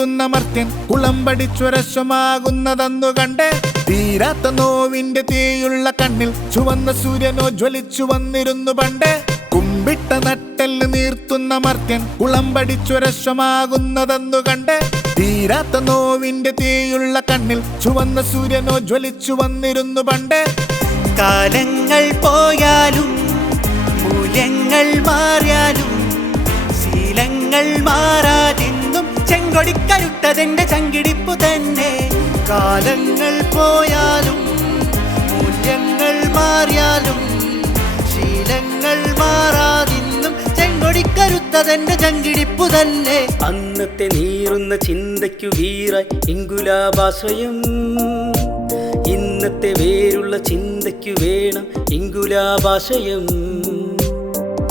നീർത്തുന്ന മർത്യൻ കുളമ്പടിച്ചുരശമാകുന്നതെന്നു കണ്ടേ. തീരാത്ത നോവിന്റെ തീയുള്ള കണ്ണിൽ ചുവന്ന സൂര്യനോ ജ്വലിച്ചു വന്നിരുന്നു പണ്ടേ. കുമ്പിട്ട നട്ടെല്ല് നീർത്തുന്ന മർത്യൻ കുളമ്പടിച്ചുരശമാകുന്നതെന്നു കണ്ടേ. തീരാത്ത നോവിന്റെ തീയുള്ള കണ്ണിൽ ചുവന്ന സൂര്യനോ ജ്വലിച്ചു വന്നിരുന്നു പണ്ടേ. കാലങ്ങൾ പോയാലും മൂല്യങ്ങൾ മാറിയാലും ശീലങ്ങൾ മാറാതിന്നും ചെങ്കൊടിക്കരുത്തതെന്റെ ചങ്കിടിപ്പു തന്നെ. കാലങ്ങൾ പോയാലും മൂല്യങ്ങൾ മാറിയാലും ശീലങ്ങൾ മാറാതിന്നും ചെങ്കൊടിക്കരുത്തതെന്റെ ചങ്കിടിപ്പു തന്നെ. അന്നത്തെ നീറുന്ന ചിന്തയ്ക്കു വീറായി ഇങ്കുലാഭാശ്രയം. ഇന്നത്തെ വേരുള്ള ചിന്തയ്ക്കു വേണം ഇങ്കുലാഭാഷയം.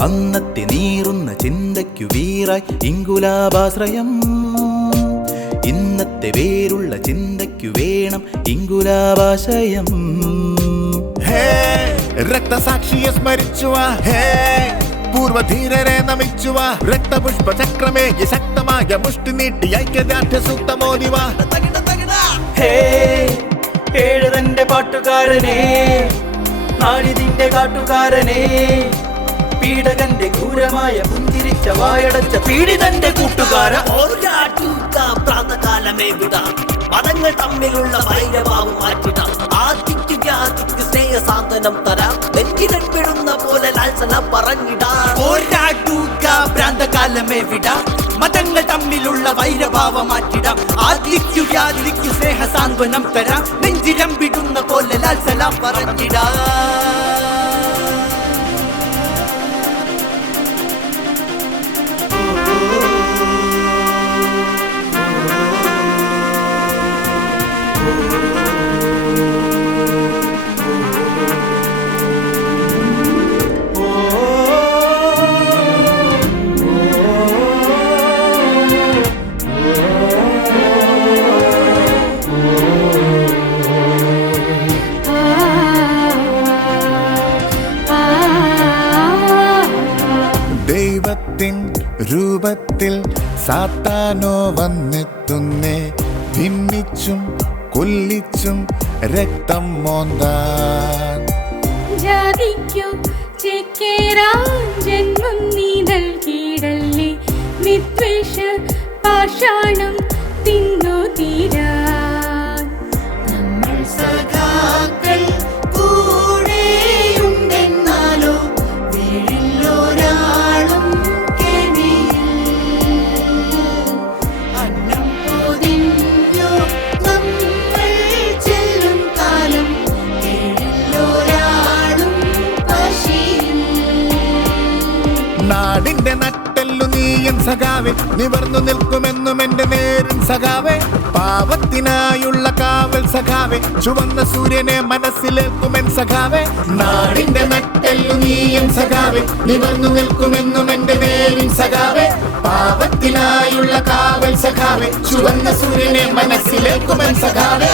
അന്നത്തെ നീറുന്ന ചിന്തയ്ക്കു വീറായി ഇങ്കുലാഭാശ്രയം. ഇന്നത്തെ വേരുള്ള ചിന്തയ്ക്കു വേണം ഇങ്കുലാഭാഷയം. ഹേ രക്തസാക്ഷിയെ സ്മരിച്ചുവാ, ഹേ പൂർവധീരരെ നമിച്ചുവാ. രക്തപുഷ്പചക്രമേ ശക്തമായ മുഷ്ടി നീട്ടി ഐക്യദാർഢ്യ സൂക്തമോദിവാ. ഹേ ഏഴ് തന്റെ പാട്ടുകാരനെ, നാടിതിന്റെ കാട്ടുകാരനെ, പീഡകന്റെ ക്രൂരമായ പുഞ്ചിരിച്ച വായടച്ച പീഡിതന്റെ കൂട്ടുകാര. പ്രാതകാലമേ വിടാം, മതങ്ങൾ തമ്മിലുള്ള വൈരഭാവം മാറ്റിടാം. ആദിക്ക് വ്യാധിക്ക് സ്നേഹസാന്ത്വനം തരാം, നെറ്റിനെടുന്ന പോലെ ലാൽസനം പറഞ്ഞിടാം. ഭ്രാന്തകാലമേ വിടാം, മതങ്ങൾ തമ്മിലുള്ള വൈരഭാവം മാറ്റിടാം. ആദിക്കു വ്യാധിക്കു സ്നേഹസാന്ത്വനം തരാം, നെഞ്ചിരമ്പിടുന്ന പോലെ ലാൽസലാം പറഞ്ഞിടാം. ദൈവത്തിൻ രൂപത്തിൽ സാത്താനോ വന്നെത്തുന്നേ. ഭിന്നിച്ചും കൊല്ലിച്ചും രക്തം മോന്താൻ. ജാതിക്കു ചേക്കേറാൻ ജന്മം നീ നൽകിയിടല്ലേ. വിദ്വേഷ പാഷാണം തിന്നു തീരാൻ. നമ്മൾ സഖാക്കൾ കൂടെയുണ്ടെന്നാലോ വീഴില്ലൊരാളും കെണിയിൽ. അന്നം പൊതിഞ്ഞു നമ്മൾ ചെല്ലും കാലം വീഴില്ലൊരാളും പശിയിൽ. നാടിന്റെ നട്ടെല്ലു നീയൻ സഖാവേ, നിവർന്നു നിൽക്കുമെന്നും എന്റെ നേരിൻ സഖാവേ. പാവത്തിനായുള്ള കാവൽ സഖാവേ, ചുവന്ന സൂര്യനെ മനസ്സിലേക്കുമെൻ സഖാവേ. നാടിന്റെ നട്ടെല്ലു നീയൻ സഖാവേ, നിവർന്നു നിൽക്കുമെന്നും എന്റെ നേരിൻ സഖാവേ. പാവത്തിനായുള്ള കാവൽ സഖാവേ, ചുവന്ന സൂര്യനെ മനസ്സിലേക്കുമെൻ സഖാവേ.